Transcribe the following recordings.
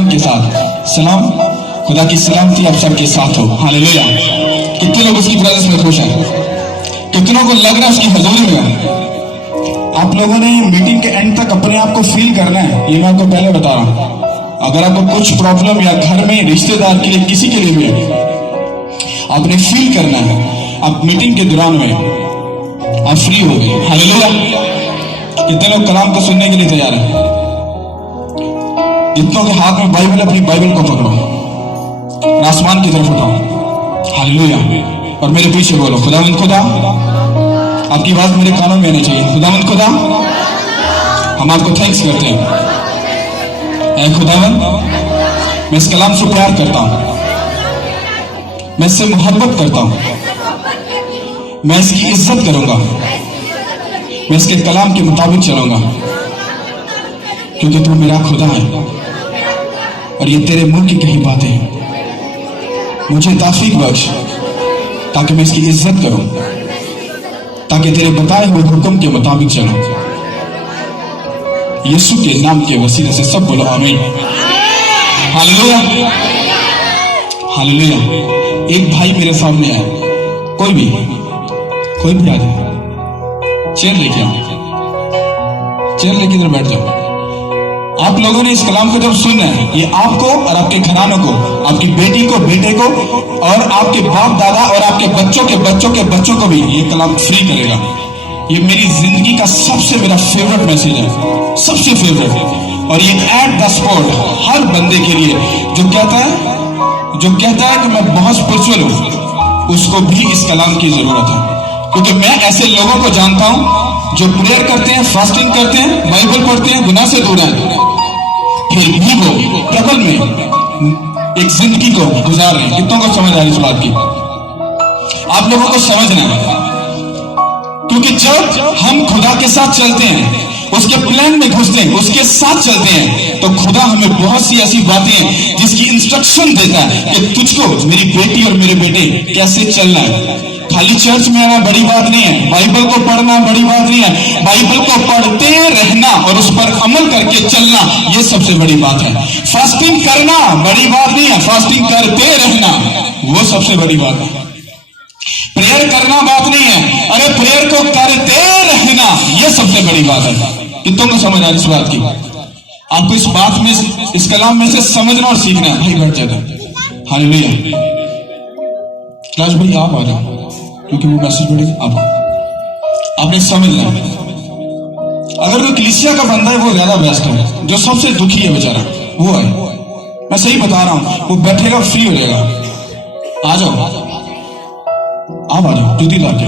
कलाम के साथ। सलाम, खुदा की सलामती आप सबके साथ हो। हालेलुया। कितने लोग उसकी प्रेजेंस में खुश हैं? कितनों को लग रहा है उसकी हजूरी में? आप लोगों ने मीटिंग के एंड तक अपने आप को फील करना है, ये मैं आपको पहले बता रहा हूं। अगर आपको कुछ प्रॉब्लम या घर में रिश्तेदार के लिए किसी के लिए भी आपने फील करना है, आप मीटिंग के दौरान में आप फ्री हो गए। हालेलुया। कितने लोग कलाम को सुनने के लिए तैयार हैं? जितनों के हाथ में बाइबल, अपनी बाइबल को पकड़ो, आसमान की तरफ उठाओ। हालेलुया। और मेरे पीछे बोलो, खुदावंद खुदा, आपकी बात मेरे कानों में आनी चाहिए। खुदावंद खुदा, हम आपको थैंक्स करते हैं। ऐ खुदावंद, मैं इस कलाम से प्यार करता हूं, मैं इससे मोहब्बत करता हूं, मैं इसकी इज्जत करूंगा, मैं इसके कलाम के मुताबिक चलूंगा, क्योंकि तू मेरा खुदा है और ये तेरे मुंह की कही बातें हैं। मुझे तौफीक बख्श ताकि मैं इसकी इज्जत करूं, ताकि तेरे बताए हुए हुक्म के मुताबिक चलूं। यीशु के नाम के वसीले से सब बोलो आमीन। Hallelujah, hallelujah. एक भाई मेरे सामने आए, कोई भी आ जाए, चेयर लेके आओ, चेयर लेके इधर बैठ जाओ। आप लोगों ने इस कलाम को जब सुनना है, ये आपको और आपके घरानों को, आपकी बेटी को, बेटे को, और आपके बाप दादा और आपके बच्चों के बच्चों के बच्चों को भी ये कलाम फ्री करेगा। ये मेरी जिंदगी का सबसे मेरा फेवरेट मैसेज है, सबसे फेवरेट। और ये एट द स्पॉट हर बंदे के लिए जो कहता है कि मैं बहुत स्पिरिचुअल हूं, उसको भी इस कलाम की जरूरत है। क्योंकि मैं ऐसे लोगों को जानता हूं जो प्रेयर करते हैं, फास्टिंग करते हैं, बाइबल पढ़ते हैं, गुनाह से दूर हैं, फिर भी वो ट्रबल में एक जिंदगी को गुजार रहे हैं। कितनों को समझ आ रही इस बात की? आप लोगों को समझना है, क्योंकि जब हम खुदा के साथ चलते हैं, उसके प्लान में घुसते हैं, उसके साथ चलते हैं, तो खुदा हमें बहुत सी ऐसी बातें हैं जिसकी इंस्ट्रक्शन देता है कि तुझको, मेरी बेटी और मेरे बेटे, कैसे चलना है। खाली चर्च में आना बड़ी बात नहीं है, बाइबल को पढ़ना बड़ी बात नहीं है, बाइबल को पढ़ते रहना और उस पर अमल करके चलना, ये सबसे बड़ी बात है। फास्टिंग करना बड़ी बात नहीं है, फास्टिंग करते रहना वो सबसे बड़ी बात है। प्रेयर करना बात नहीं है, अरे प्रेयर को करते रहना ये सबसे बड़ी बात है। कितनों को समझ आ रही इस बात की? आपको इस बात में, इस कलाम में से समझना और सीखना है। भाई बैठ जाएगा। हालेलुया। क्लास भाई आप आ जाओ, क्योंकि वो मैसेज पढ़ेगा। आप आपने समझना है। अगर वो कलीसिया का बंदा है वो ज्यादा बेस्ट है, जो सबसे दुखी है बेचारा वो है। मैं सही बता रहा हूं, वो बैठेगा फ्री हो जाएगा। आ जाओ, आप आ जाओ, जूती ला के।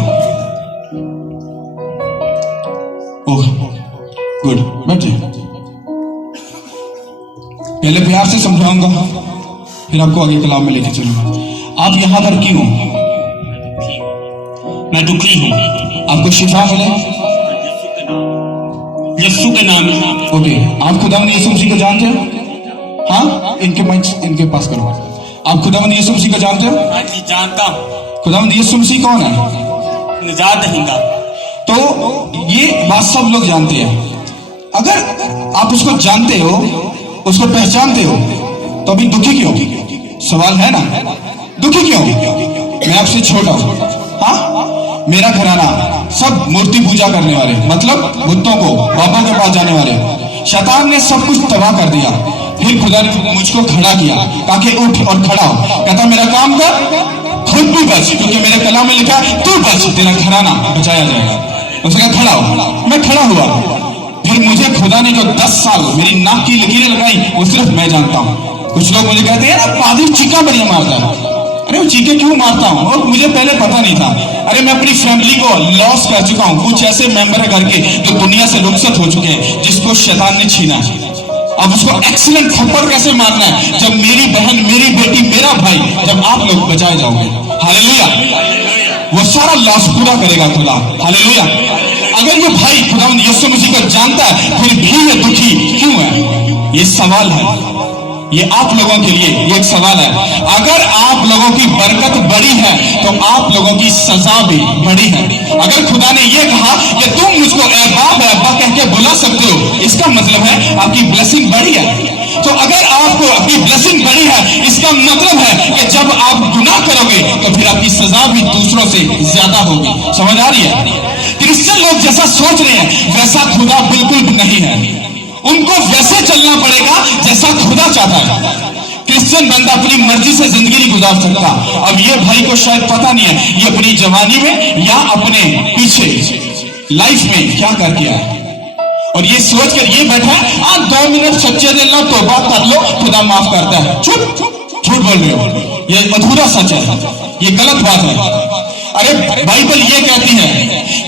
ओह गुड, बैठ जाइए। पहले प्यार से समझाऊंगा, फिर आपको आगे कलाम में लेके चलूंगा। आप यहां पर क्यों? मैं दुखी हूं। आपको शिफा मिले यीशु के नाम में। ओके, आप खुदावंद यीशु मसीह को जानते हो? हाँ, इनके माइक इनके पास करो। आप खुदावंद यीशु मसीह को जानते हो? हाँ जी, जानता हूं। खुदावंद यीशु मसीह कौन है? निजात दहिंदा। तो ये बात सब लोग जानते हैं। अगर आप उसको जानते हो, उसको पहचानते हो, तो अभी दुखी क्यों? सवाल है ना, दुखी क्यों? मैं आपसे छोटा हूं, हाँ? मेरा घराना सब मूर्ति पूजा करने वाले, मतलब बुतों को, बाबा के पास जाने वाले। शैतान ने सब कुछ तबाह कर दिया। फिर खुदा ने मुझको खड़ा किया, कहा कि उठ और खड़ा हो। कहता मेरा काम कर, खुद भी बच, क्योंकि मेरे कलाम में लिखा तू बच, तेरा घराना बचाया जाएगा। उसने कहा खड़ा हो। मैं खड़ा हुआ। फिर मुझे खुदा ने जो 10 साल मेरी नाक की लकीरें लगाई, वो सिर्फ मैं जानता हूँ। कुछ लोग मुझे कहते हैं पादरी चीका बढ़िया मारता है। अरे वो चीखे क्यों मारता हूँ? और मुझे पहले पता नहीं था। अरे मैं अपनी फैमिली को लॉस कर चुका हूँ। कुछ ऐसे मेंबर है घर के जो दुनिया से रुखसत हो चुके हैं, जिसको शैतान ने छीना है। अब उसको एक्सीलेंट थप्पड़ कैसे मारना है, जब मेरी बहन, मेरी बेटी, मेरा भाई, जब आप लोग बचाए जाओगे। हालेलुया। वो सारा लॉस पूरा करेगा खुदा। हालेलुया। अगर ये भाई खुदावंद यीशु मसीह को जानता है, फिर भी ये दुखी क्यों है? ये सवाल है। ये आप लोगों के लिए ये एक सवाल है। अगर आप लोगों की बरकत बड़ी है, तो आप लोगों की सजा भी बड़ी है। अगर खुदा ने ये कहा कि तुम मुझको ए बाप, ए अब्बा कह के बुला सकते हो, इसका मतलब है आपकी ब्लेसिंग बड़ी है। तो अगर आपको अपनी ब्लेसिंग बड़ी है, इसका मतलब है कि जब आप गुनाह करोगे तो फिर आपकी सजा भी दूसरों से ज्यादा होगी। समझ आ रही है? क्रिश्चियन लोग जैसा सोच रहे हैं वैसा खुदा बिल्कुल नहीं है। उनको वैसे चलना पड़ेगा जैसा खुदा चाहता है। क्रिश्चियन बंदा अपनी मर्जी से जिंदगी नहीं गुजार सकता। अब ये भाई को शायद पता नहीं है ये अपनी जवानी में या अपने पीछे लाइफ में क्या कर दिया है, और ये सोच कर ये बैठा है 2 मिनट सच्चे दिल लो, तौबा कर लो, खुदा माफ करता है। झूठ बोल रहे हो, ये अधूरा सच है, ये गलत बात है। अरे बाइबल ये कहती है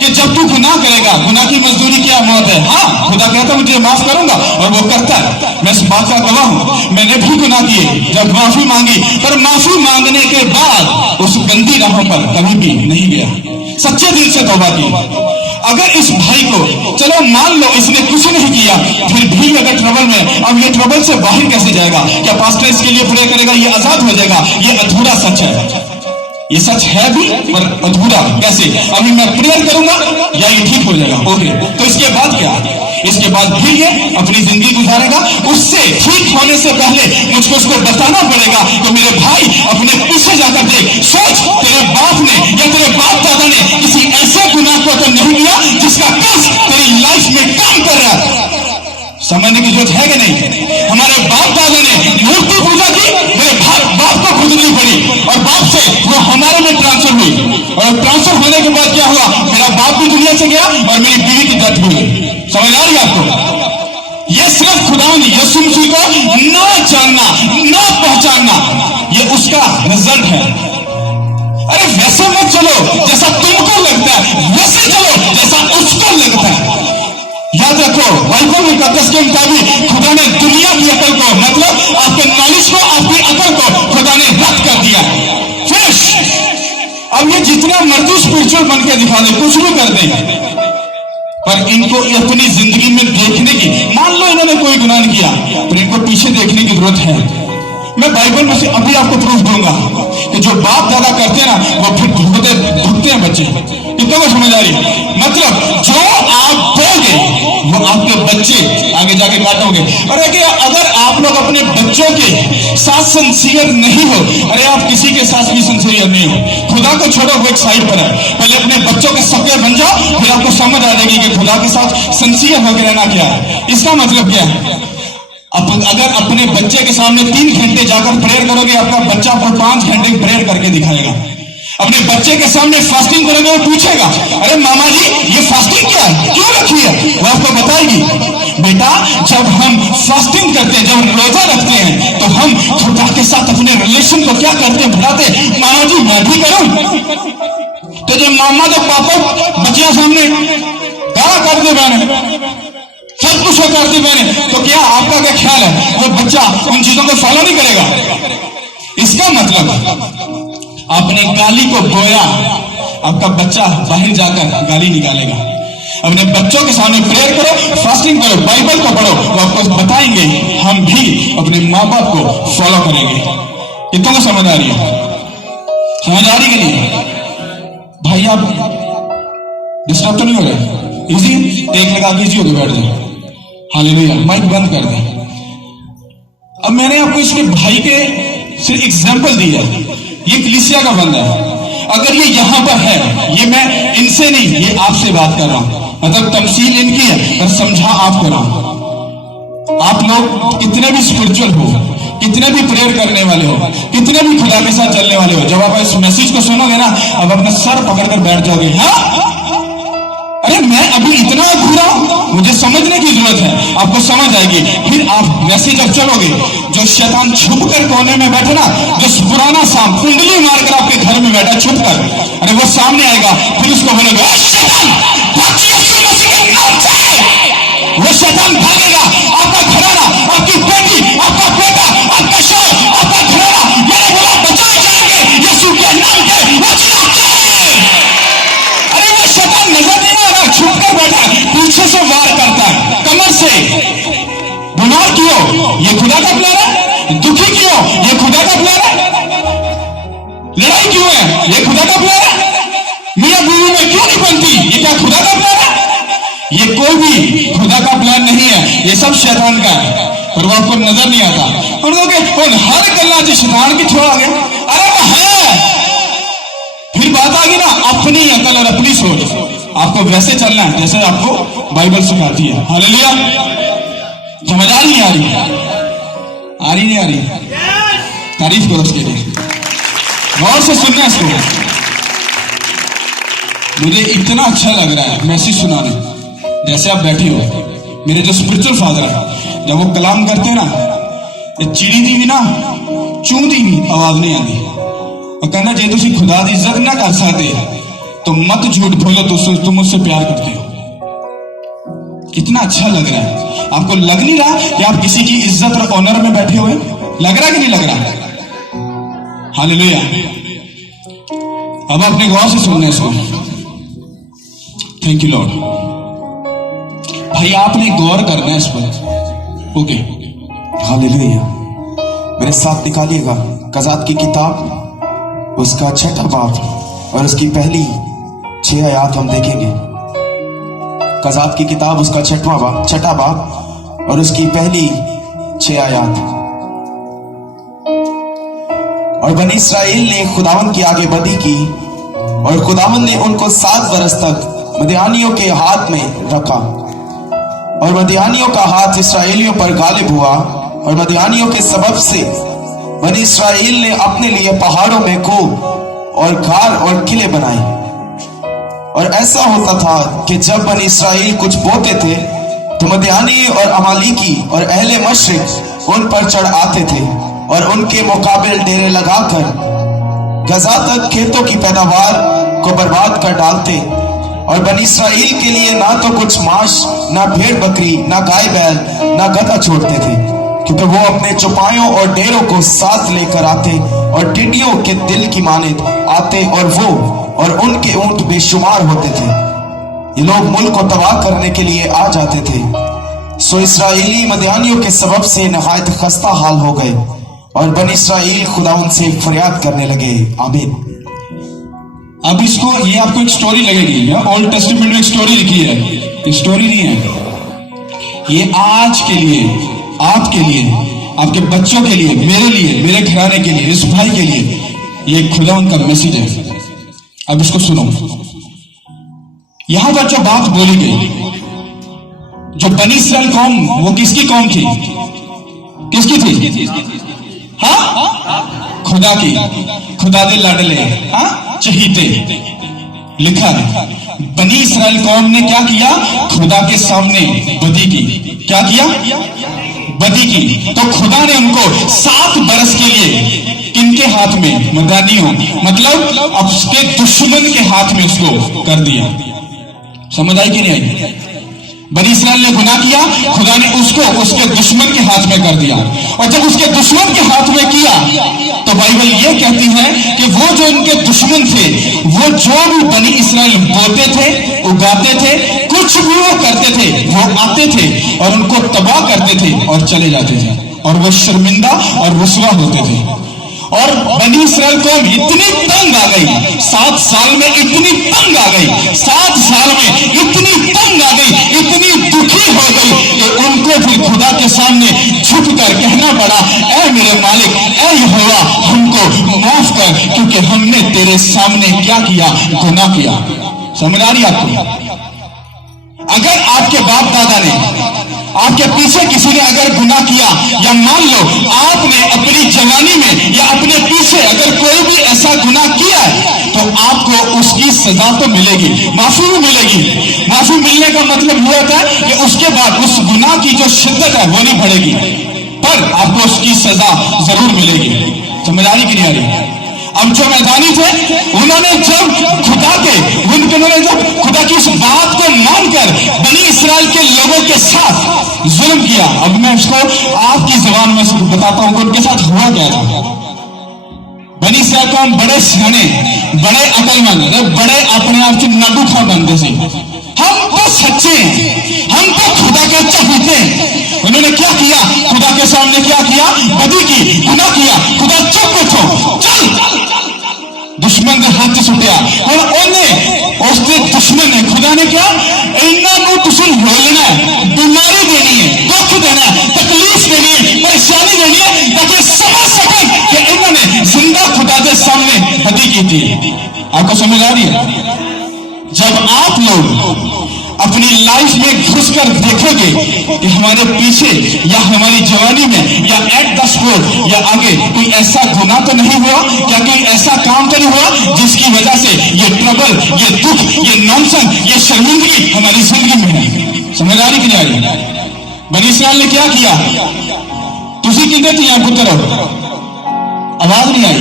कि जब तू गुनाह करेगा, गुनाह की मजदूरी क्या? मौत है। हाँ, खुदा कहता है मुझे माफ करूंगा, और वो करता है। मैं इस बात का गवाह हूं, मैंने भी गुनाह किए, जब माफी मांगी, पर माफी मांगने के बाद उस गंदी राहों पर कभी भी नहीं गया, सच्चे दिल से तौबा की। अगर इस भाई को, चलो मान लो इसने कुछ नहीं किया, फिर भी अगर ट्रबल में, अब ये ट्रबल से बाहर कैसे जाएगा? क्या पास्टर इसके लिए प्रे करेगा ये आजाद हो जाएगा? ये अधूरा सच है। ये सच है भी पर अधूरा। कैसे? अभी मैं प्रेयर करूंगा या ये ठीक हो जाएगा? ओके, तो इसके बाद क्या? इसके बाद फिर ये अपनी जिंदगी गुजारेगा। उससे ठीक होने से पहले मुझको उसको बताना पड़ेगा कि मेरे भाई अपने पीछे जाकर देख, सोच तेरे बाप ने या तेरे बाप दादा ने किसी ऐसे गुनाह को तो नहीं किया जिसका कर्ज तेरी लाइफ में काम कर रहा है। समझने की जरूरत है कि नहीं? हमारे बाप दादा ने मूर्ति पूजा की, मेरे बाप को खुदनी पड़ी, और बाप से वो हमारे में ट्रांसफर हुई, और ट्रांसफर होने के बाद क्या हुआ? मेरा बाप भी दुनिया से गया और मेरी बीवी की डेथ हुई। समझ आ रही है आपको? ये सिर्फ खुदा ने यीशु मसीह को ना जानना, ना पहचानना, ये उसका रिजल्ट है। अरे वैसे मत चलो जैसा तुमको लगता है, वैसे चलो जैसा उसको लगता है। याद रखो, बाइबल मुकद्दस के मुताबिक खुदा ने दुनिया की अकल को, मतलब आपके नॉलेज को, आपकी अकल को खुदा ने रद्द कर दिया। फिनिश। अब ये जितना मर्जी स्पिरिचुअल बन के दिखा दे, कुछ भी कर दे, पर इनको अपनी जिंदगी में देखने की, मान लो इन्होंने कोई गुनाह नहीं किया, पर इनको पीछे देखने की जरूरत है। मैं बाइबल में से अभी आपको प्रूफ दूंगा कि जो बाप दादा करते हैं ना, वो फिर भुगतते हैं बच्चे। कितनों को समझ आ रही? मतलब जो आप दोगे वो आपके बच्चे आगे जाके काटोगे। और अगर आप लोग अपने बच्चों के साथ सिंसियर नहीं हो, अरे आप किसी के साथ भी सिंसियर नहीं हो, खुदा को छोड़ो, वो एक साइड पर है। पहले अपने बच्चों के सगे बन जाओ, फिर आपको समझ आ जाएगी कि खुदा के साथ सिंसियर होकर रहना क्या है। इसका मतलब क्या है? अगर अपने बच्चे के सामने 3 घंटे जाकर प्रेयर करोगे, आपका बच्चा आपको 5 घंटे प्रेयर करके दिखाएगा। अपने बच्चे के सामने फास्टिंग करोगे, वो पूछेगा अरे मामा जी ये फास्टिंग क्या है, क्यों रखी है? वो आपको बताएगी बेटा जब हम फास्टिंग करते हैं, जब हम रोजा रखते हैं, तो हम खुदा के साथ अपने रिलेशन को क्या करते हैं? बढ़ाते हैं। मामा जी मैं भी करूं? तो जब मामा जब पापा बच्चियों सामने गाला कर दे, मैंने सब कुछ करती मैंने, तो क्या आपका क्या ख्याल है वो बच्चा उन चीजों को फॉलो नहीं करेगा? इसका मतलब आपने गाली को बोया, आपका बच्चा बाहर जाकर गाली निकालेगा। अपने बच्चों के सामने प्रेयर करो, फास्टिंग करो, बाइबल को पढ़ो, वो आपको बताएंगे, हम भी अपने माँ बाप को फॉलो करेंगे। कितनों को समझ आ रही है? समझ आ रही कि नहीं? भाई आप डिस्टर्ब तो नहीं हो रहे? इजी टेक लगा के इजी होकर बैठ जाए। हालेलुया। माइक बंद कर दे। अब मैंने आपको इसके भाई के सिर्फ एग्जाम्पल दी है। ये कलीसिया का बंदा है। अगर ये यहां पर है, ये मैं इनसे नहीं, ये आपसे बात कर रहा हूं। मतलब तमसील इनकी है पर समझा आप कर रहा हूं। आप लोग कितने भी स्पिरिचुअल हो, कितने भी प्रेयर करने वाले हो, कितने भी खुदा के साथ चलने वाले हो, जब आप इस मैसेज को सुनोगे ना, अब अपना सर पकड़कर बैठ जाओगे। हाँ, अरे मैं अभी इतना अधूरा हूं, मुझे समझने की जरूरत है। आपको समझ आएगी। फिर आप वैसे जब चलोगे, जो शैतान छुपकर कोने में बैठे ना, जो पुराना सांप कुंडली मारकर आपके घर में बैठा छुपकर, अरे वो सामने आएगा, फिर उसको बोलोगे वो शैतान भागेगा। आपका घराना, आपकी बेटी, आपका बेटा, आपका शौहर, आपका घराना, मेरे बोला बचाए जाएंगे यीशु के नाम से। अरे वो शैतान नजर नहीं आ रहा, छुपकर बैठा, पीछे से वार करता है, कमर से। बीमार क्यों? ये खुदा का प्लान है। दुखी क्यों? ये खुदा का प्लान है। लड़ाई क्यों है? ये खुदा का प्लान है। मियां बीवी में क्यों नहीं बनती? ये क्या खुदा का प्लान है? ये कोई भी खुदा का प्लान नहीं है, ये सब शैतान का है। पर वो आपको नजर नहीं आता। उन हर गल्ला च शैतान किथों आ गया? अरे वो है। फिर बात आ गई ना अपनी अकल और अपनी सोच। आपको वैसे चलना है जैसे आपको बाइबल सिखाती है। हालेलुया। समझ आ रही? आ रही नहीं आ रही? तारीफ करो उसके लिए, गौर से सुनना इसको। मुझे इतना अच्छा लग रहा है मैसेज सुनाने, जैसे आप बैठे हो। मेरे जो स्पिरिचुअल फादर है, जब वो कलाम करते हैं ना, चिड़ी दी भी ना चूं दी भी आवाज नहीं आती। और कहना जे तुम खुदा की इज्जत ना कर सकते तो मत झूठ बोलो तुम मुझसे प्यार करते हो। कितना अच्छा लग रहा है। आपको लग नहीं रहा कि आप किसी की इज्जत और ऑनर में बैठे हुए? लग रहा कि नहीं लग रहा? हालेलुया। अब अपने गौर से सुनना इसको। Thank you Lord. भाई आपने गौर करना है इस पर। Okay, hallelujah. मेरे साथ निकालिएगा कज़ात की किताब, उसका 6ठा बाब और उसकी पहली 6 आयत हम देखेंगे। कज़ात की किताब, उसका 6ठा बाब और उसकी पहली 6 आयत। और बनी इस्राएल ने खुदावन की आगे बदी की और खुदावन ने उनको 7 बरस तक मदियानियों के हाथ में रखा। और मदियानियों का हाथ इस्राएलियों पर गालिब हुआ और मदियानियों के सबब से बनी इस्राएल ने अपने लिए पहाड़ों में कुएं और घार और किले बनाए। और ऐसा होता था कि जब बनी इस्राएल कुछ बोते थे तो मदियानी और अमालीकी और अहले मशरिक उन पर चढ़ आते थे और उनके मुकाबिल डेरे लगाकर गजा तक खेतों की पैदावार को बर्बाद कर डालते। और बनी इस्राएल के लिए ना तो कुछ मांस, ना भेड़ बकरी, ना गाय बैल, ना गधा छोड़ते थे, क्योंकि वो अपने चौपायों और डेरों को साथ लेकर आते और टिड्डियों के दिल की मानित आते और वो और उनके ऊंट बेशुमार होते थे। ये लोग मुल्क को तबाह करने के लिए आ जाते थे। सो इस्राएली मदियानियों के सबब से नहायत खस्ता हाल हो गए और बनी इस्राएल खुदा उनसे फरियाद करने लगे। आमीन। अब इसको, ये आपको एक स्टोरी लगेगी। ओल्ड टेस्टामेंट में एक स्टोरी लिखी है, ये स्टोरी नहीं है। ये आज के लिए, आपके लिए, आपके बच्चों के लिए, मेरे लिए, मेरे घराने के लिए, इस भाई के लिए ये खुदा उनका मैसेज है। अब इसको सुनो। यहां पर जो बात बोली गई, जो बनी इस्राएल कौम, वो किसकी कौम थी? किसकी थी? हाँ, खुदा की। खुदा दे लाडले, हाँ, चहीते। लिखा है बनी इस्राएल कौम ने क्या किया? खुदा के सामने बदी की। क्या किया? बदी की। तो खुदा ने उनको 7 बरस के लिए किनके हाथ में? मदानियों, मतलब अब उसके दुश्मन के हाथ में उसको कर दिया। समझ आई कि नहीं आई? बनी इस्राएल ने गुनाह किया, खुदा ने उसको उसके दुश्मन के हाथ में कर दिया। और जब उसके दुश्मन के हाथ में किया तो बाइबल ये कहती है कि वो जो उनके दुश्मन थे, वो जो भी बनी इस्राएल बोते थे, उगाते थे, कुछ भी वो करते थे, वो आते थे और उनको तबाह करते थे और चले जाते थे और वो शर्मिंदा और रुसवा होते थे। और बनी इस्राएल कौम इतनी तंग आ गई, 7 साल में इतनी तंग आ गई, 7 साल में इतनी तंग आ गई, इतनी दुखी हो गई कि उनको फिर खुदा के सामने झुककर कहना पड़ा, ऐ मेरे मालिक, ऐ यहोवा, हमको माफ कर, क्योंकि हमने तेरे सामने क्या किया? गुनाह किया। समझ आ रही आपको? अगर आपके बाप दादा ने, आपके पीछे किसी ने अगर गुनाह किया, या मान लो आपने अपनी जवानी में या अपने पीछे अगर कोई भी ऐसा गुनाह किया है, तो आपको उसकी सजा तो मिलेगी, माफी भी मिलेगी। माफी मिलने का मतलब यह होता है कि उसके बाद उस गुनाह की जो शिद्दत है वो नहीं बढ़ेगी, पर आपको उसकी सजा जरूर मिलेगी। समझ आ रही कि नहीं आ रही? अब जो मैदानी थे, उन्होंने जब उन्होंने जब खुदा की इस बात को मानकर बनी इस्राएल के लोगों के साथ जुल्म किया। अब मैं इसको आपकी जुबान में बताता हूं कि उनके साथ हुआ क्या था। बनी इस्राएल को हम बड़े सियाने, बड़े अकलमंद, बड़े अपने आप से नडुखा बनते थे। हम तो सच्चे हैं, हम तो खुदा के चहीते हैं। उन्होंने क्या किया? खुदा के सामने क्या किया? बदी की, गुनाह किया। खुदा चुप बैठो, चल दुश्मन के हाथ से सुटिया। और उसके दुश्मन ने, खुदा ने क्या? इन्होंने तुम रोलना है, बीमारी देनी है, दुख देना है, तकलीफ देनी की थी। आपको समझ आ रही है? जब आप लोग अपनी लाइफ में घुसकर देखोगे कि हमारे पीछे या हमारी जवानी में या एट द स्पोर्ट या आगे कोई ऐसा गुनाह तो नहीं हुआ, क्या कोई ऐसा काम तो नहीं हुआ जिसकी वजह से ये ट्रबल, ये दुख, ये नॉनसेंस, ये शर्मिंदगी हमारी जिंदगी में है। समझ आ रही कि नहीं आ रही? बनी इस्राइल ने क्या किया? तुसी किंदे थी यहां पुत्रो? आवाज नहीं आई।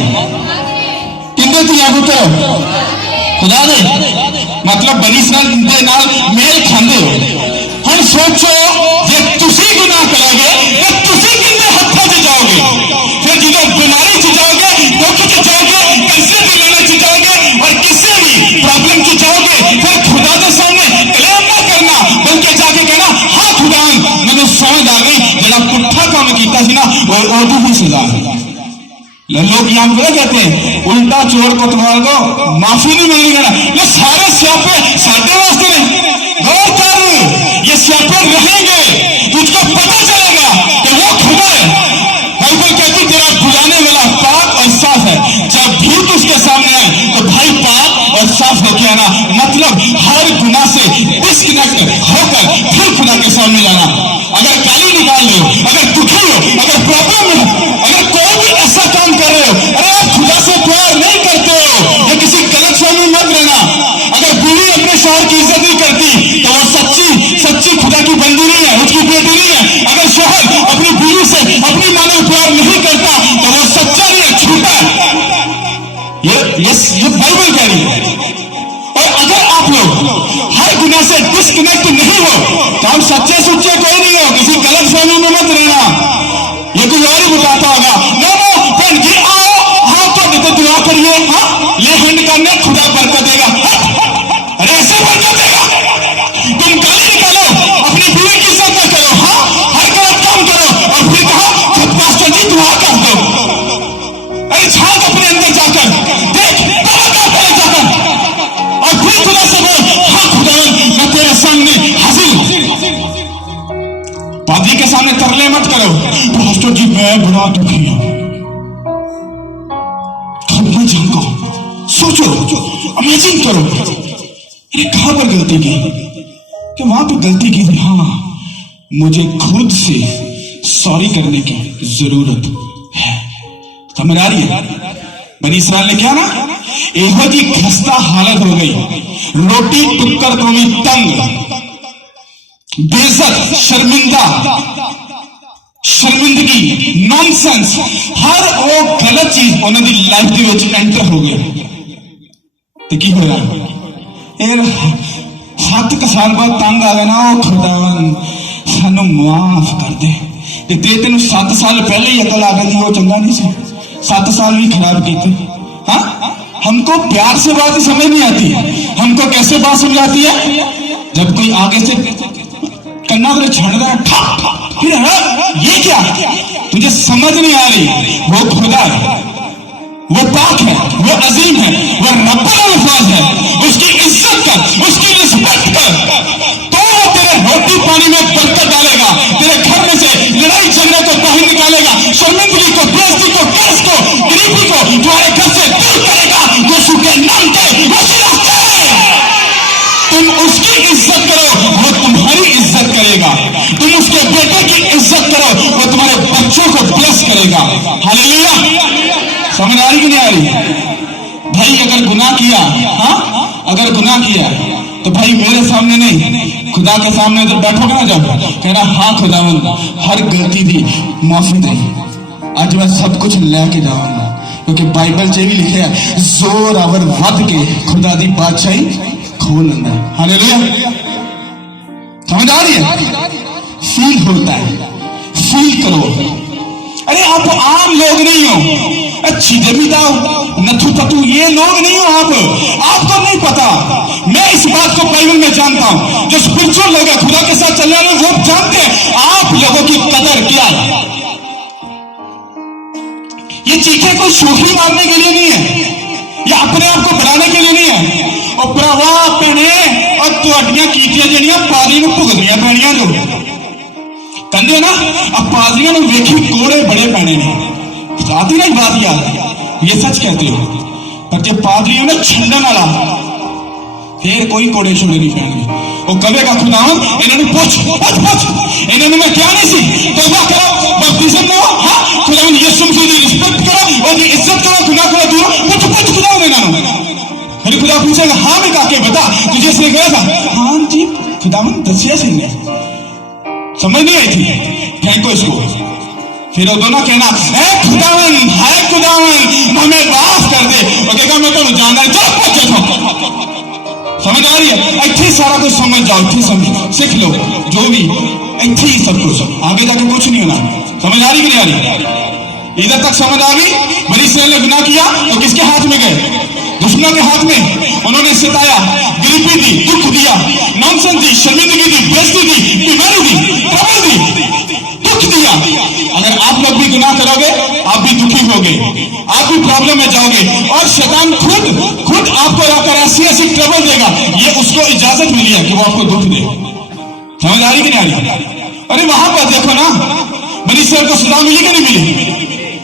किंदे थी यहां पुत्रो? खुदा दे मतलब बनी इस्राइल दे नाल मेल खांदे हो। हम सोचो जे तुसी गुनाह करोगे तो तुसी किंदे हत्थों से जाओगे, फिर जो बीमारी से जाओगे, दुख से जाओगे, कैसे दिलाने से जाओगे और किसी भी प्रॉब्लम से जाओगे, फिर खुदा के सामने क्लेम ना करना बल्कि जाके कहना हाँ खुदावन मैंने समझ आ गई जरा पुट्ठा काम किया सी ना वो भी सजा। लोग यहां क्या कहते हैं? उल्टा चोर कोतवाल को माफी नहीं मिलेगी। ये सारे स्यापे साढ़े वास्ते ने। गौर कर, ये स्यापे रहेंगे, तुझको पता चलेगा कि वो खुदा है। बाइबल कहती तेरा बुलाने वाला पाक और साफ है। जब भी तू उसके सामने आए तो भाई पाक और साफ होके आना, मतलब हर गुनाह से डिस्कनेक्ट होकर फिर खुदा के सामने जाना। अगर गाली निकाल रहे हो, अगर दुखी हो, अगर प्रॉब्लम हो, अगर कोई भी ऐसा काम कर रहे हो, अरे आप खुदा से प्यार नहीं करते हो या किसी गलत फहमी मत रहना। अगर बीवी अपने शौहर की इज्जत नहीं करती तो वो सच्ची खुदा की बंदी नहीं है, उसकी बेटी नहीं है। अगर शौहर अपनी बीवी से अपनी मां में प्यार नहीं करता तो वो सच्चा नहीं है, झूठा है। ये बाइबल कह रही है। और अगर आप लोग हर गुनाह से डिस्कनेक्ट नहीं हो तो हम सच्चे सुच्चे कोई नहीं हो, किसी गलत फहमी में मत रहना। ये कोई और ही बताता होगा नो फ्रेंड जी आओ हाँ तो दुआ करिए, हाँ ये हैंड करने खुदा बरकत देगा। अरे ऐसे बरकत देगा? तुम गाली निकालो, अपनी बीवी की इज्जत न करो, हाँ हर गलत काम करो और फिर कहा खुद पास्टर जी दुआ कर दो। अरे झांक अपने अंदर जाकर देख पहले जाकर और फिर खुदा से बोल हाँ खुदावन मैं तेरे सामने हाजिर हूं। पादरी के सामने तरले मत करो, पास्टर जी मैं बड़ा दुखी हूं। खुद में झांको, सोचो, इमेजिन करो ये कहां पर गलती की कि वहां पर गलती की थी। हाँ मुझे खुद से सॉरी करने की जरूरत है। समझ आ रही है? बनी इस्राइल ने क्या ना एहो जी खस्ता हालत हो गई, रोटी टुक्कर तो भी तंग, बेइज्जत, शर्मिंदगी, नॉनसेंस, हर वो गलत चीज उन्होंने लाइफ के विच एंटर हो गया। तो की हो रहा है 7 साल बाद तंग आ गया ना, वो खुदावन सानू माफ कर दे। ते तेन 7 साल पहले ही अकल आ गई, वो चंगा नहीं से 7 साल भी खराब की थी। हाँ हमको प्यार से बात समझ नहीं आती है। हमको कैसे बात समझ आती है? जब कोई आगे से कन्ना को छाड़ रहा है फिर ये क्या तुझे समझ नहीं आ रही? वो खुदा है, वो पाक है, वो अजीम है, वो रब्बुल अल्फाज है। उसकी इज्जत कर, उसकी रिस्पेक्ट कर, तो तेरे रोटी पानी में बरकत डालेगा, तेरे घर में से लड़ाई झगड़े को बाहर निकालेगा, शर्मिंदगी को, बेइज्जती को, कर्ज को, गरीबी को तुम्हारे घर से दूर करेगा। यीशु के नाम पे तुम उसकी इज्जत करो, वो तुम्हारी इज्जत करेगा। तुम उसके बेटे की इज्जत करो, वो तुम्हारे बच्चों को ब्लेस करेगा। हालेलुया। समझ आ रही कि नहीं आ रही? भाई अगर गुनाह किया, हाँ अगर गुनाह किया तो भाई मेरे सामने नहीं खुदा के सामने तो बैठोगे ना, जब कहना हाँ खुदावन हर गलती दी माफी दे, आज मैं सब कुछ लेके जाऊंगा। क्योंकि बाइबल च भी लिखे है जोर आवर वध के खुदा दी बादशाही खोल लेना है। हालेलुया। समझ आ रही है? फील होता है, फील करो। अरे आप आम लोग नहीं हो, अच्छी जमीदार नथु पतू ये लोग नहीं हो आप। आपको नहीं पता, मैं इस बात को बाइबल में जानता हूं। जो स्पिरिचुअल लोग हैं, खुदा के साथ चलने वाले, वो जानते हैं आप लोगों की कदर क्या है। ये चीखें कोई शोखी मारने के लिए नहीं है, या अपने आप को बढ़ाने के लिए नहीं है। और प्रवाह पेने और तुहाडियां कीतियां जड़ियां पादरी नूं भुगतनियां पैणियां जो कहते ना, अब पादरियों ने वेखी कोड़े बड़े पैने ने। आती ना बात याद, ये सच कहते हो। पर जो पादरी है ना छंडन वाला फिर कोई कोड़े छोड़े नहीं पैणगे वो कहेगा खुदावन इन्होंने पूछ इन्होंने मैं क्या नहीं सी तौबा करो बपतिस्म लो हां खुदावन यीशु मसीह की रिस्पेक्ट करो और इज्जत करो गुनाह को दूर पूछ खुदावन इन्होंने फिर खुदा पूछेगा हाँ मैं काके बता तुझे इसने कहा था हाँ जी खुदावन दसिया सिंह ने समझ नहीं आई थी फेंको इसको फिर वो दोनों कहना है खुदावन हमें माफ कर दे वो कहेगा मैं तो जानना है चल पहुंचे समझ आ रही है इतने सारा कुछ समझ जाओ इतनी समझ सीख लो जो भी इतने ही सब कुछ आगे जाके कुछ नहीं होना समझ आ रही कि नहीं आ रही इधर तक समझ आ गई बड़ी इसराइल ने गुनाह किया तो किसके हाथ में गए दुश्मनों के हाथ में उन्होंने सताया गरीबी दी दुख दिया नॉनसेंस दी शर्मिंदगी दी बेइज्जती दी बीमारी दी ट्रबल दी दुख दिया अगर आप लोग भी गुनाह करोगे आप भी दुखी होगे आप भी प्रॉब्लम में जाओगे और शैतान खुद आपको आकर ऐसी ट्रबल देगा ये उसको इजाजत मिली है कि वो आपको दुख दे समझ आ रही कि नहीं आ रही अरे वहां पर देखो ना बनी इसराइल को सजा मिली कि नहीं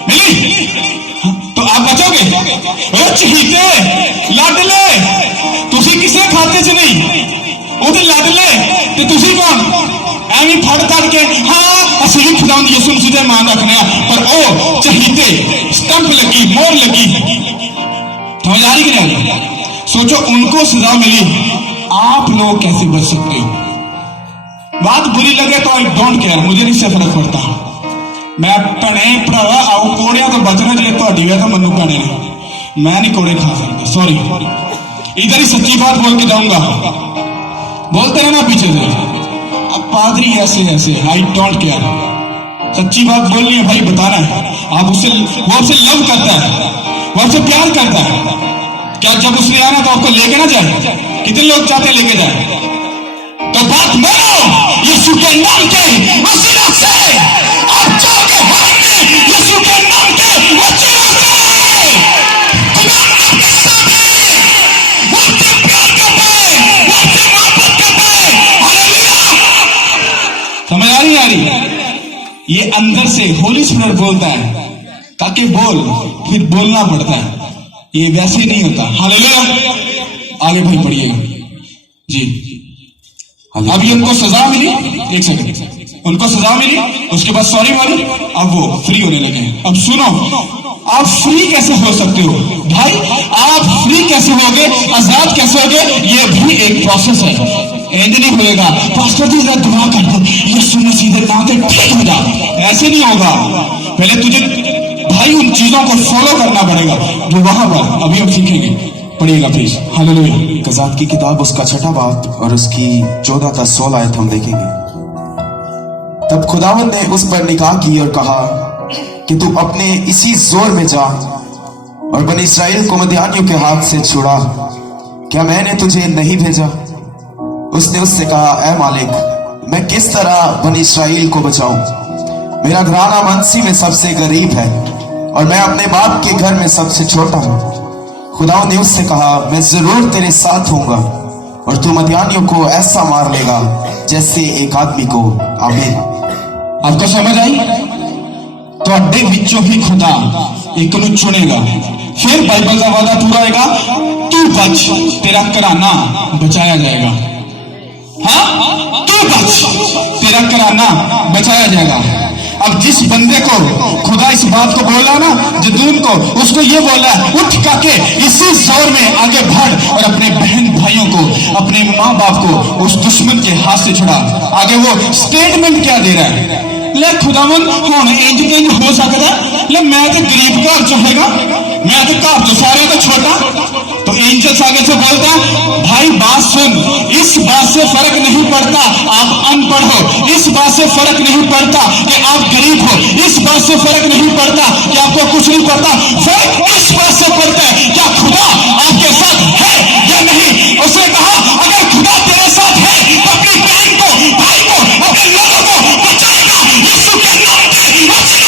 मिली तो आप बचोगे चहीते लाडले तुसी किसे खाते च नहीं ਉਹਦੇ ਲਾਡਲੇ ਤੇ ਤੁਸੀਂ ਕੌਣ ਐਵੇਂ ਫੜ ਤੜ ਕੇ ਹਾਂ ਅਸੀਂ ਵੀ ਖੁਦਾ ਦੀ ਯਿਸੂ ਮਸੀਹ ਦਾ ਮਾਨ ਰੱਖਨੇ ਆ ਪਰ ਉਹ ਚਹੀਤੇ स्टंप लगी मोर लगी समझ आ रही कि नहीं सोचो उनको सजा मिली आप लोग कैसे बच सकते हो बात बुरी लगे तो आई डोंट केयर मुझे नहीं से फर्क पड़ता मैं भने भरावा आओ कोड़िया तो बचना जे ਤੁਹਾਡੀ ਵੇ तो मनु भने मैं नहीं कोड़े खा सकता सॉरी इधर ही सच्ची बात बोल के जाऊंगा बोलते रहना पीछे से अब पादरी ऐसे आई डोंट केयर सच्ची बात बोलनी है भाई बताना है आप उससे वो आपसे लव करता है वो आपसे प्यार करता है क्या जब उसने आना तो आपको लेके ना जाए कितने लोग चाहते लेके जाए तो बात मानो यीशु के नाम के वसीला से आप जाओगे हारने यीशु के नाम के वसीला से समझ आ रही ये अंदर से होली स्पिरिट बोलता है ताकि बोल फिर बोलना पड़ता है ये वैसे नहीं होता हालेलुया आगे भाई पढ़िएगा जी अभी उनको सजा मिली एक सेकंड उनको सजा मिली उसके बाद सॉरी बोली अब वो फ्री होने लगे अब सुनो आप फ्री कैसे हो सकते हो भाई आप फ्री कैसे होगे आजाद कैसे होगे ये भी एक प्रोसेस है ऐसे नहीं होएगा पास्टर जी जरा दुआ कर दो यीशु मसीह के नाम से ठीक हो जा ऐसे नहीं होगा पहले तुझे भाई उन चीजों को फॉलो करना पड़ेगा जो वहां पर अभी हम सीखेंगे पढ़िएगा प्लीज हालेलुया गज़ात की किताब उसका 6वां बाब और उसकी 14 से 16 आयत हम देखेंगे तब खुदावंद ने उस पर निगाह की और कहा कि तू अपने इसी जोर में जा और बनी इस्राएल को मदियानियों के हाथ से छुड़ा क्या मैंने तुझे नहीं भेजा उसने उससे कहा ऐ मालिक मैं किस तरह बनी इस्राएल को बचाऊं मेरा घराना मनसी में सबसे गरीब है और मैं अपने बाप के घर में सबसे छोटा हूं खुदा ने उससे कहा मैं जरूर तेरे साथ होऊंगा और तू मदियानियों को ऐसा मार लेगा जैसे एक आदमी को आमीन आपको समझ आई तो अड्डे विचों ही खुदा एक नू चुनेगा फिर बाइबल का वादा पूरा होगा तू बच तेरा घराना बचाया जाएगा हाँ तू बच तेरा घराना बचाया जाएगा अब जिस बंदे को खुदा इस बात को बोला ना जदून को उसको ये बोला उठ काके इसी जोर में आगे बढ़ और अपने बहन भाइयों को अपने माँ बाप को उस दुश्मन के हाथ से छुड़ा आगे वो स्टेटमेंट क्या दे रहा है ले खुदावन हुण इंज हो सकता ले मैं तो गरीब घर चो हैगा मैं तो घर चो सारे तो छोटा तो एंजल्स आगे से बोलता भाई बात सुन इस बात से फर्क नहीं पड़ता आप अनपढ़ हो इस बात से फर्क नहीं पड़ता कि आप गरीब हो इस बात से फर्क नहीं पड़ता कि आपको कुछ नहीं पड़ता फर्क इस बात से पड़ता है क्या खुदा आपके साथ है या नहीं उसने कहा अगर खुदा तेरे साथ है तो अपनी बहन को भाई को अपने लोगों को बचाएगा यीशु के नाम से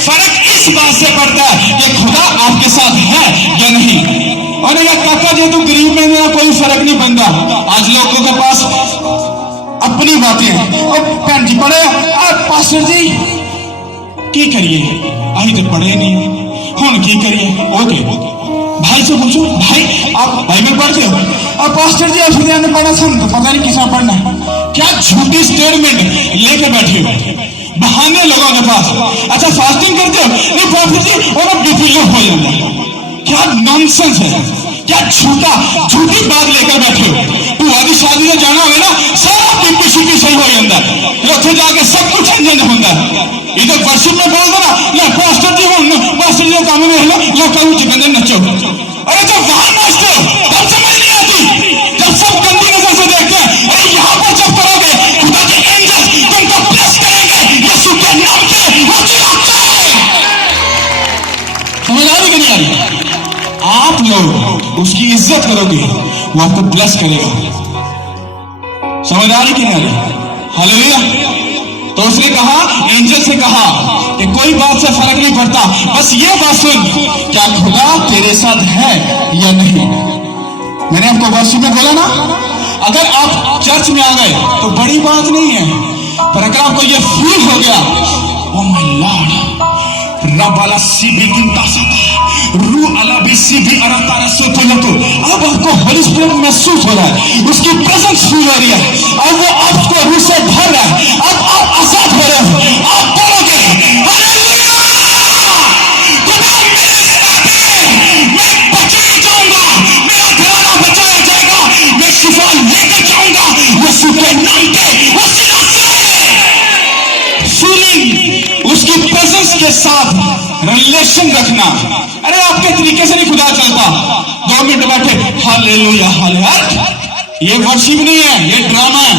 फर्क इस बात से पड़ता है कि खुदा आपके साथ है या नहीं और या काका जी तू गरीब में मेरा कोई फर्क नहीं बनता आज लोगों के पास अपनी बातें हैं और भैन जी पढ़े पास्टर जी की करिए अभी तो पढ़े नहीं हुन की करिए? ओके भाई से पूछो, भाई आप बाइबल पढ़ते हो? अब पास्टर जी ऐसे ने पढ़ा था, तो पता नहीं किसने पढ़ना है। क्या झूठी स्टेटमेंट लेके बैठे हो, बहाने लोगों के पास। अच्छा फास्टिंग करते हो? नहीं प्रॉफिट जी और अब बीपी लो हो जाता है। क्या नॉनसेंस है, क्या झूठी बात लेकर बैठे हो। तू आदि शादी में जाना हो ना, सारा बीपी सीपी सही हो जाता है, उसे जाके सब कुछ इंजन होता है। इधर वर्षिप में बोल दो ना, ले पास्टर जी हो, पास्टर जी काम में हेलो लो कहूँ चिकन नचो। अरे जब वहां नाचते हो तब समझ नहीं आती, जब सब गंदी नजर से देखते हैं। अरे यहाँ पर जब करोगे खुदा के एंजल्स तुमको ब्लेस करेंगे यीशु के नाम पे। समझ आ रही कि नहीं आ रही? आप लोग उसकी इज्जत करोगे, वो आपको ब्लेस करेगा। समझ आ रही कि नहीं आ रही? हालेलुया। तो उसने कहा, एंजल से कहा कि कोई बात से फर्क नहीं पड़ता, बस ये बात सुन, क्या खुदा तेरे साथ है या नहीं? मैंने आपको वर्षिप में बोला ना, अगर आप चर्च में आ गए तो बड़ी बात नहीं है, पर अगर आपको ये फील हो गया, ओ माय लॉर्ड रबाला सीबी किंतासता रू अला बीसी भी अरता रसो तो अब आपको होली स्पिरिट महसूस हो रहा है, उसकी प्रेजेंस फील हो रही है, अब वो आपको रूह से भर रहा है, अब आप आजाद हो रहे हो। आप बोलोगे हालेलुया, खुदा मेरे साथ है, मैं बचाया जाऊंगा, मेरा घराना बचाया जाएगा, मैं शिफा लेकर जाऊंगा यीशु के नाम पे। फीलिंग उसकी प्रेजेंस के साथ रिलेशन रखना। अरे आपके तरीके से नहीं खुदा चलता। 2 मिनट बैठे हालेलुया हालेलुया, ये वर्शिप नहीं है, ये ड्रामा है।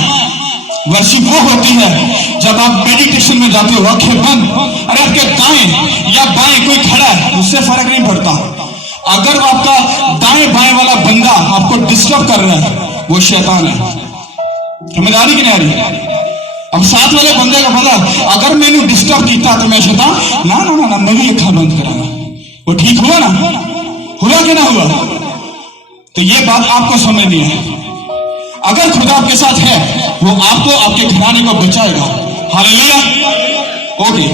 वर्शिप वो होती है जब आप मेडिटेशन में जाते हो, आंखें बंद, अरे आपके दाएं या बाएं कोई खड़ा है, उससे फर्क नहीं पड़ता। अगर आपका दाएं बाएं वाला बंदा आपको डिस्टर्ब कर रहा है, वो शैतान है। समझदारी की नहीं आ रही? अब साथ वाले बंदे का पता, अगर मैंने डिस्टर्ब किया तो मैं शैतान ना ना ना ना मैं भी अखा बंद कराना। वो ठीक हुआ ना? हुआ कि ना हुआ? तो ये बात आपको समझनी है। अगर खुदा आपके साथ है, वो आपको आपके घराने को बचाएगा। हालेलुया। ओके,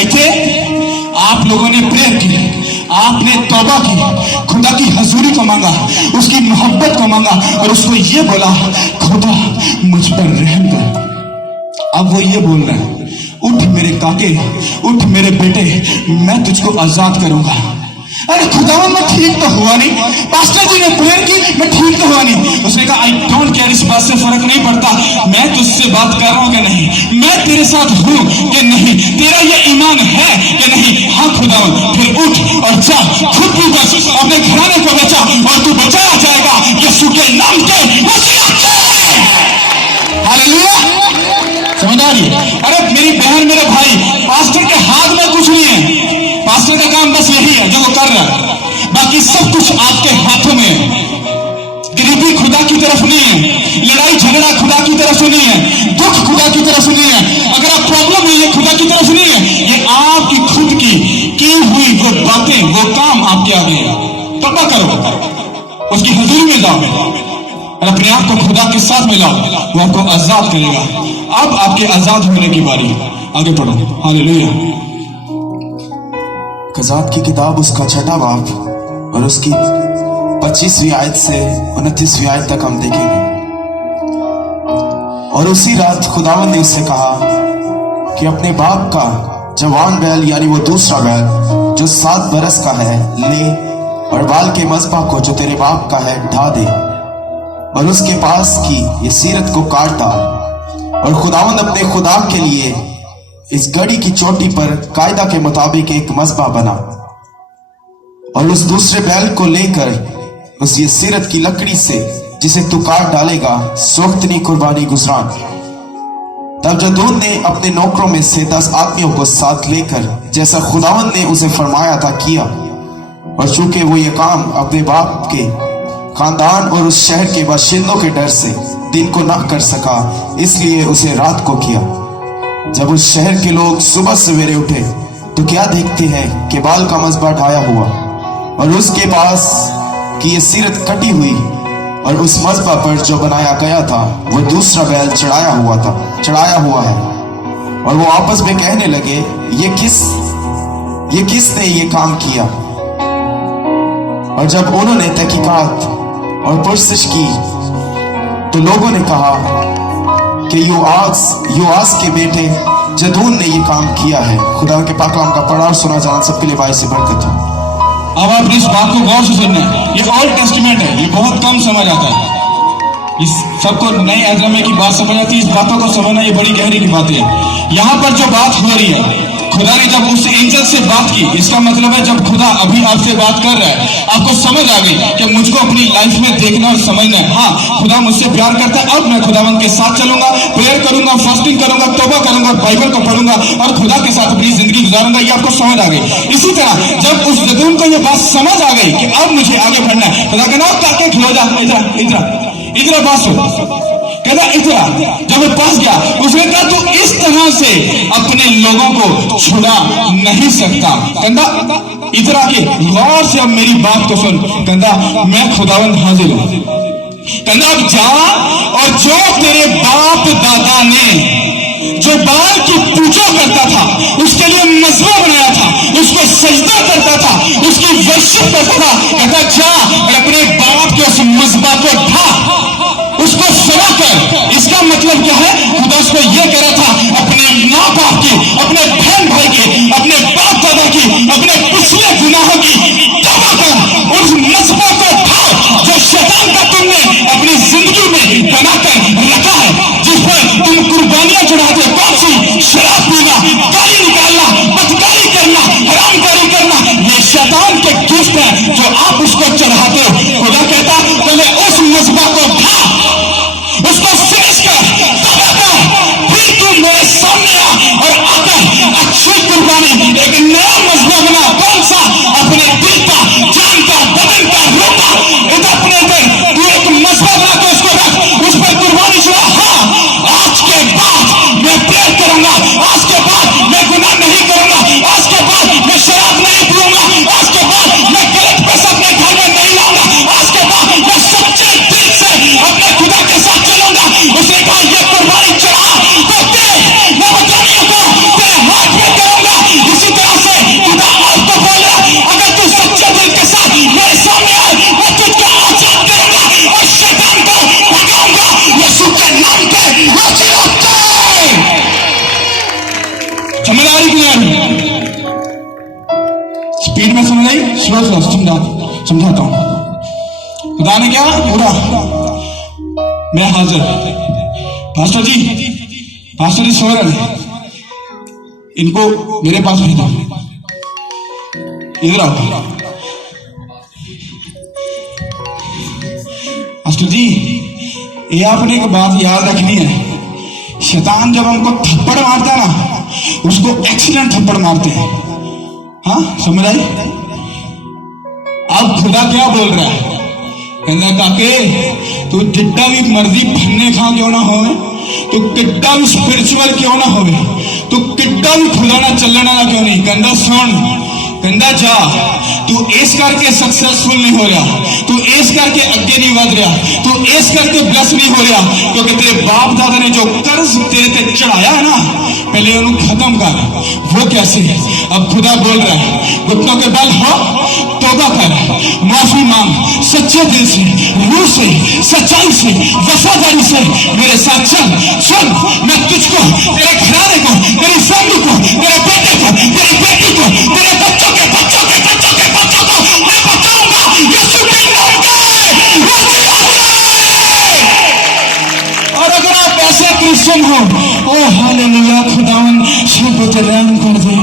ऐसे आप लोगों ने प्रेयर की, आपने तौबा की, खुदा की हजूरी को मांगा, उसकी मोहब्बत को मांगा और उसको ये बोला, खुदा मुझ पर रहम कर। अब वो ये बोल रहा है, उठ मेरे काके, उठ मेरे बेटे, मैं तुझको आजाद करूंगा। अरे खुदावन मैं ठीक तो हुआ नहीं, पास्टर जी ने प्रेयर की, मैं ठीक तो हुआ नहीं। उसने कहा आई डोंट केयर, इस बात से फर्क नहीं पड़ता, मैं तुझसे बात कर रहा हूं कि नहीं, मैं तेरे साथ हूं कि नहीं, तेरा ये ईमान है कि नहीं। हाँ खुदावन, फिर उठ और जा, खुद भी बच, अपने घराने को बचा और तू बचाया जाएगा यीशु के नाम पे। हालेलुया। समझ आ रही है? अरे मेरी बहन मेरे भाई, पास्टर के हाथ में कुछ नहीं है, पास्टर का काम बस यही है जो वो कर रहा है, बाकी सब कुछ आपके हाथों में है। गरीबी खुदा की तरफ नहीं है, लड़ाई झगड़ा खुदा की तरफ से नहीं है, दुख खुदा की तरफ से नहीं है, अगर आप प्रॉब्लम है ये खुदा की तरफ से नहीं है, ये आपकी खुद की हुई वो बातें, वो काम आपके आगे है। तौबा करो, उसकी हजूरी में जाओ और अपने आप को खुदा के साथ मिलाओ, वो आपको आजाद करेगा। अब आपके आजाद होने की बारी, आगे पढ़ो। हालेलुया। कज़ात की किताब उसका 6वां बाब और उसकी 25वीं आयत से 29वीं आयत तक हम देखेंगे। और उसी रात खुदावंद ने उससे कहा कि अपने बाप का जवान बैल, यानी वो दूसरा बैल जो 7 बरस का है, ले और बाल के मज़बा को जो तेरे बाप का है ढा दे और उसके पास की ये सीरत को काट डाल। और खुदावंद अपने खुदा के लिए इस गड़ी की चोटी पर कायदा के मुताबिक एक मज़बा बना और उस दूसरे बैल को लेकर उस ये सीरत की लकड़ी से जिसे तू काट डालेगा सोख्तनी कुर्बानी गुजरान। तब जदून ने अपने नौकरों में से 10 आदमियों को साथ लेकर जैसा खुदावंद ने उसे फरमाया था किया, और चूंकि वो ये काम अपने बाप के खानदान और उस शहर के बाशिंदों के डर से दिन को ना कर सका, इसलिए उसे रात को किया। जब उस शहर के लोग सुबह सवेरे उठे तो क्या देखते हैं कि बाल का मज़बा ढाया हुआ और उसके पास की ये सीरत कटी हुई, और उस मज़बा पर जो बनाया गया था वो दूसरा बैल चढ़ाया हुआ है। और वो आपस में कहने लगे, ये किसने ये काम किया। और जब उन्होंने तहकीकात और पुरसिश की तो लोगों ने कहा कि योआस के बेटे जदून ने ये काम किया है। खुदा के पाक कलाम का पढ़ा और सुना जाना सबके लिए बाइस से बरकत हो। अब आप इस बात को गौर से सुनना है, ये ओल्ड टेस्टिमेंट है, ये बहुत कम समझ आता है। इस सबको नए अजमे की बात समझ आती है, इस बातों को समझना ये बड़ी गहरी की बात है। यहाँ पर जो बात हो रही है, खुदा ने जब उस एंजल से बात की, इसका मतलब है जब खुदा अभी आपसे बात कर रहा है, आपको समझ आ गई कि मुझको अपनी लाइफ में देखना और समझना है। हाँ, खुदा मुझसे प्यार करता है, अब मैं खुदावंद के साथ चलूंगा, प्रेयर करूंगा, फास्टिंग करूंगा, तौबा करूंगा, बाइबल को पढ़ूंगा और खुदा के साथ अपनी जिंदगी गुजारूंगा। ये आपको समझ आ गई। इसी तरह जब उस जदून को ये बात समझ आ गई कि अब मुझे आगे बढ़ना है, खुदा कहना काके खिलो जा, इधर बात हो, कहता इतना। जब वो पास गया, उसने कहा तू इस तरह से अपने लोगों को छुड़ा नहीं सकता। कहता इतना के गौर से अब मेरी बात को सुन। कहता मैं खुदावंद हाजिर हूं। कहता अब जा और जो तेरे बाप दादा ने जो बाल की पूजा करता था, उसके लिए मजबा बनाया था, उसको सजदा करता था, उसकी वर्शिप करता था, कहता जा और अपने बाप के उस मजबा को ढा, उसको सड़ा कर। इसका मतलब क्या है? खुदा उसको यह कह रहा था अपने माँ बाप की, अपने बहन भाई की, अपने बाप दादा की, अपने पिछले गुनाहों की तौबा कर, उस मजबा को ढाओ जो शैतान का तुमने अपनी जिंदगी में बनाकर रखा है, जिस पर तुम कुर्बानियां चढ़ाते हो। कौन सी? शराब पीना, गाली निकालना, बदकारी करना, हरामकारी करना, ये शैतान के गिफ्ट है जो आप उसको चढ़ाते हो। खुदा कहता पहले उस मजबा को ढा, उसको फिनिश कर, तौबा कर, फिर तू मेरे सामने आ और आकर अच्छी कुर्बानी, एक नया मजबा बना। कौन सा? अपने दिल का, जान का, बदन का, रूह का, इधर अपने इधर तू एक मजबा बना के उसको रख, उस पर कुर्बानी चढ़ा। हाँ, आज के बाद मैं प्रेयर करूंगा, आज के बाद मैं गुनाह नहीं करूंगा, आज के बाद मैं शराब नहीं पीऊंगा, आज के बाद मैं गलत पैसा अपने घर में नहीं लाऊंगा, आज के बाद मैं सच्चे दिल से अपने खुदा के साथ चलूंगा। उसने कहा ये कुर्बानी चढ़ा तो मैं बताने को तेरे हाथ में करूंगा। इसी तरह से खुदा आपको बोल रहा, अगर तू सच्चे दिल के साथ मेरे सामने आए, मैं तुझको आजाद करूंगा और शैतान को भगाऊंगा यीशु के नाम पे। समझ आ रही कि नहीं? स्पीड में समझ आई, स्लो समझाता हूं। खुदा ने क्या बोला? मैं हाजिर। पास्टर जी सो रहे हैं, इनको मेरे पास भेजो, इधर आओ। पास्टर जी, ये आपने एक बात याद रखनी है, शैतान जब हमको थप्पड़ मारता है ना, उसको एक्सीडेंट थप्पड़ मारते हैं। हाँ, समझ आई? अब खुदा क्या बोल रहा है? कहना काके तू जितना भी मर्जी फन्ने खा क्यों ना हो, तू कितना भी स्पिरिचुअल क्यों ना हो, तू कितना भी खुदाना चलना ना क्यों नहीं, कहना सुन, कहना जा, तू ऐस करके सक्सेसफुल नहीं हो रहा, तू ऐस करके आगे नहीं बढ़ रहा, तू ऐस करके ब्लेस नहीं हो रहा, क्योंकि तेरे बाप दादा ने जो कर्ज तेरे पे चढ़ाया है ना, पहले उन्हें खत्म कर। वो कैसे? अब खुदा बोल रहा है घुटनों के बल हो, तौबा कर, माफी मांग, सच्चे दिल से, रूह से, सच्चाई से, वफादारी से मेरे साथ चल। सुन, मैं तुझको, तेरे घराने को, तेरी फैमिली को, तेरे बेटे को, तेरी बेटी को, तेरे बच्चों के बच्चों के बच्चों के बच्चों को मैं बचाऊंगा यीशु के नाम पे। और अगर आप ऐसे क्रिश्चियन हो, ओ हालेलुया, खुदावन सब पे रहम कर दे,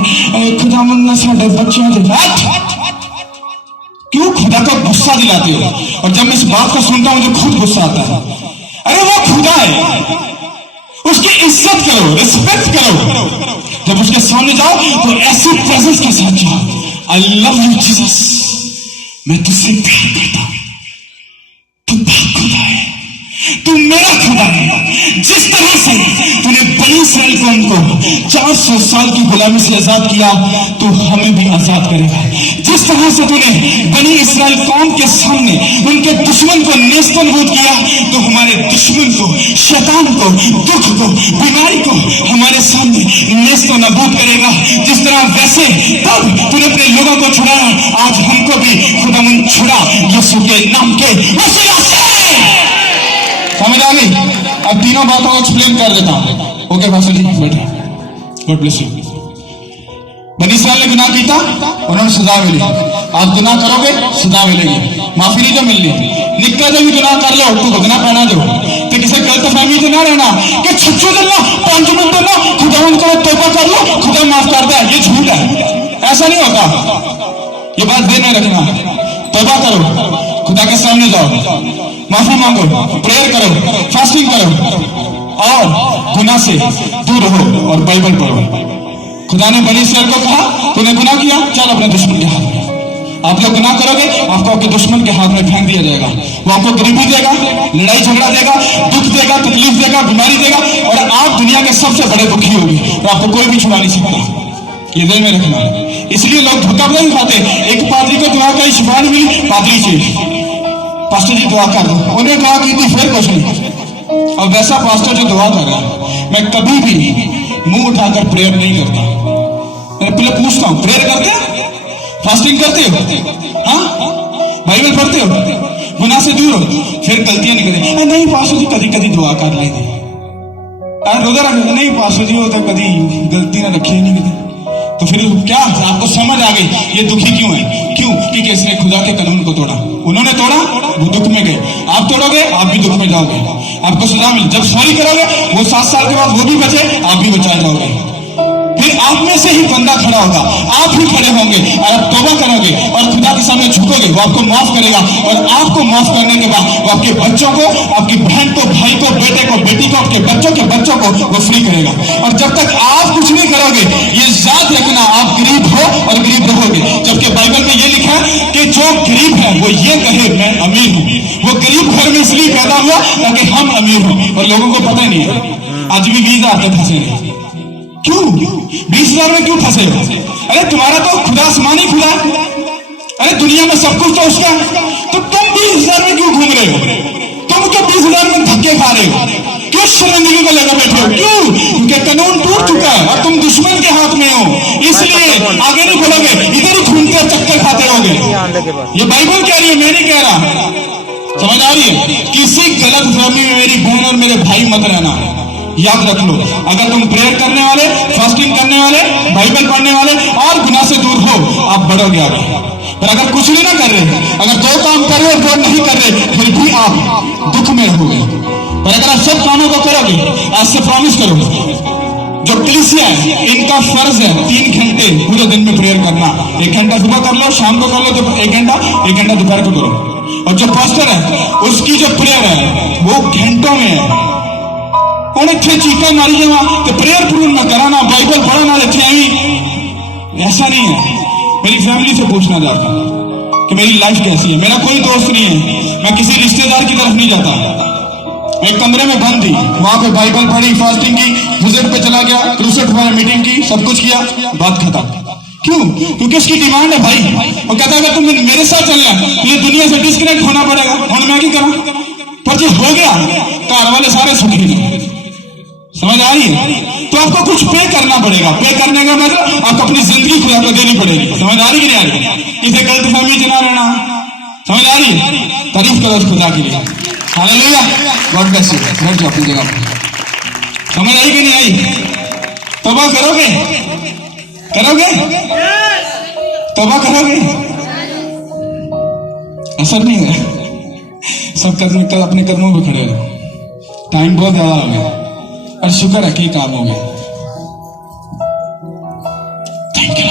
खुदावन ने साडे बच्चों के साथ क्यों खुदा को गुस्सा दिलाती है? और जब मैं इस बात को सुनता हूं मुझे खुद गुस्सा आता है। अरे वो खुदा है, उसकी इज्जत करो, रिस्पेक्ट करो। जब उसके सामने जाओ तो ऐसी प्रेजेंस के साथ जाओ, आई लव यू जीसस, मैं तुझसे प्यार करता हूं, तू खुदा है, तू मेरा खुदा है। जिस तरह से तूने बलि इसराइल कौम को 400 साल की गुलामी से आजाद किया, तो हमें भी आजाद करेगा। जिस तरह से तूने बनी इसराइल कौम के सामने उनके दुश्मन को नेस्तनाबूद किया, तो हमारे दुश्मन को, शैतान को, दुख को, बीमारी को हमारे सामने नेस्तनाबूद करेगा। जिस तरह वैसे तब तूने अपने लोगों को छुड़ाया, आज हमको भी खुदावंद छुड़ा यीशु के नाम के वसीला से। समझ आ गई? अब तीनों बातों को एक्सप्लेन कर देता हूं। ओके पास्टर जी, बैठे। God bless you. बनी इसराइल ने गुनाह किया, उन्होंने सजा मिली। आप गुनाह करोगे, सजा मिलेगी, माफी नहीं जो मिलनी। निकला जो भी गुनाह कर लो, तो भगना पहना दो। तो किसी गलत फहमी से ना रहना कि छुच्छू देना, 5 मिनट देना, खुदावंद को तौबा कर लो, खुदा माफ कर दे। ये झूठ है, ऐसा नहीं होता। ये बात ध्यान में रखना। तौबा करो, खुदा के सामने जाओ, माफी मांगो, प्रेयर करो, फास्टिंग करो और गुनाह से दूर रहो और बाइबल पढ़ो। खुदा ने बनी इसराइल को कहा, तूने गुनाह किया, चल अपने दुश्मन के हाथ में। आप लोग गुनाह करोगे, आपको आपके दुश्मन के हाथ में फेंक दिया जाएगा। वो आपको गरीबी देगा, लड़ाई झगड़ा देगा, दुख देगा, तकलीफ देगा, बीमारी देगा, और आप दुनिया के सबसे बड़े दुखी होगी और आपको कोई भी छुड़ा नहीं सकता। ये दिल में रखना। इसलिए लोग धोखा नहीं खाते। एक पादरी को दुआ का शिफा मिली, पादरी से पास्टर जी दुआ कर दो, उन्होंने दुआ की थी, फिर कुछ नहीं। और वैसा पास्टर जो दुआ कर रहा है, मैं कभी भी मुंह उठाकर प्रेयर नहीं करता। मैं पहले पूछता हूं, प्रेयर करते हो, फास्टिंग करते हो, हाँ, बाइबल पढ़ते हो, गुनाह से दूर हो, फिर गलतियां नहीं करते। नहीं पास्टर जी कभी कभी दुआ कर लेते, रोजा रख, नहीं पास्टर जी वो तो कभी गलती ना रखी नहीं कभी। तो फिर क्या आपको समझ आ गई ये दुखी क्यों है? क्यों? क्योंकि इसने खुदा के कानून को तोड़ा। उन्होंने तोड़ा, वो दुख में गए। आप तोड़ोगे, आप भी दुख में जाओगे, आपको सजा मिल। जब सॉरी करोगे, वो 7 साल के बाद वो भी बचे, आप भी बचा जाओगे। फिर आप में से ही बंदा खड़ा होगा, आप ही खड़े होंगे और आप तौबा करोगे और खुदा के सामने झुकोगे, वो आपको माफ करेगा। और आपको माफ करने के बाद वो आपके बच्चों को, आपकी बहन को, भाई को, बेटे को, बेटी को, आपके बच्चों के बच्चों को वो फ्री करेगा। और जब तक आप कुछ नहीं करोगे, ये याद रखना, आप गरीब हो और गरीब रहोगे। जबकि बाइबल में ये लिखा है कि जो गरीब है वो ये कहे मैं अमीर हूं। वो गरीब घर में इसलिए पैदा हुआ ताकि हम अमीर हों, और लोगों को पता नहीं है। आज भी वीजा आते फंसे हैं। क्यों 20,000 में क्यों फंसे हो? अरे तुम्हारा तो खुदा आसमानी खुदा, अरे दुनिया में सब कुछ तो उसका, तो तुम 20,000 में क्यों घूम रहे हो? तुम क्या 20,000 में धक्के खा रहे हो? क्यों शर्मिंदगी को लगा बैठे हो? क्यों? क्योंकि कानून टूट चुका है और तुम दुश्मन के हाथ में हो, इसलिए आगे नहीं बढ़ोगे, इधर ही घूमते चक्कर खाते रहोगे। ये बाइबल कह रही है, मैं नहीं कह रहा। समझ आ रही है? किसी गलत फहमी में मेरी बहन और मेरे भाई मत रहना। याद रख लो, अगर तुम प्रेयर करने वाले, फास्टिंग करने वाले, बाइबल पढ़ने वाले और गुनाह से दूर हो, आप बढ़ोगे आगे। पर अगर कुछ भी ना कर रहे, अगर 2 काम कर रहे और 2 नहीं कर रहे, फिर भी आप दुख में रहोगे। पर अगर आप सब कामों को करोगे, आज से प्रॉमिस करो, जो कलीसिया है इनका फर्ज है 3 घंटे पूरे दिन में प्रेयर करना। 1 घंटा सुबह कर लो, शाम को कर लो, तो 1 घंटा दोपहर को करो। और जो पास्टर है उसकी जो प्रेयर है वो घंटों में है। उन्हें चीखा मारी जमा तो प्रेयर पूर्ण में कराना, बाइबल पढ़ाना, ऐसा नहीं है। मेरी फैमिली से पूछना चाहता हूं कि मेरी लाइफ कैसी है। मेरा कोई दोस्त नहीं है, मैं किसी रिश्तेदार की तरफ नहीं जाता। एक कमरे में बंद थी, वहां पे बाइबल पढ़ी, फास्टिंग की, विजिट पे चला गया, क्रूसेट में मीटिंग की, सब कुछ किया, बात खत्म। क्यों? क्योंकि उसकी डिमांड है भाई। वो कहता है अगर तुम मेरे साथ चलना तो ये दुनिया से डिस्कनेक्ट होना पड़ेगा। और मैं क्या करा? पर जो हो गया, कार वाले सारे सुखी नहीं। समझ आ रही है? तो आपको कुछ पे करना पड़ेगा। पे करने का मतलब आपको अपनी जिंदगी खुदा को देनी पड़ेगी। समझ आ रही कि नहीं आ रही? इसे गलत फहमी से ना रहना। समझ आ रही है? तारीफ करो उस खुदा के लिए। Hallelujah, God bless you. बैठ जाओ अपनी जगह पर। समझ आई कि नहीं आई? तौबा करोगे? करोगे? तौबा करोगे? असर नहीं है। सब कदम अपने कदमों पे खड़े रहो। टाइम बहुत ज्यादा हो गया और शुक्र है कि काम हो गया। Thank you.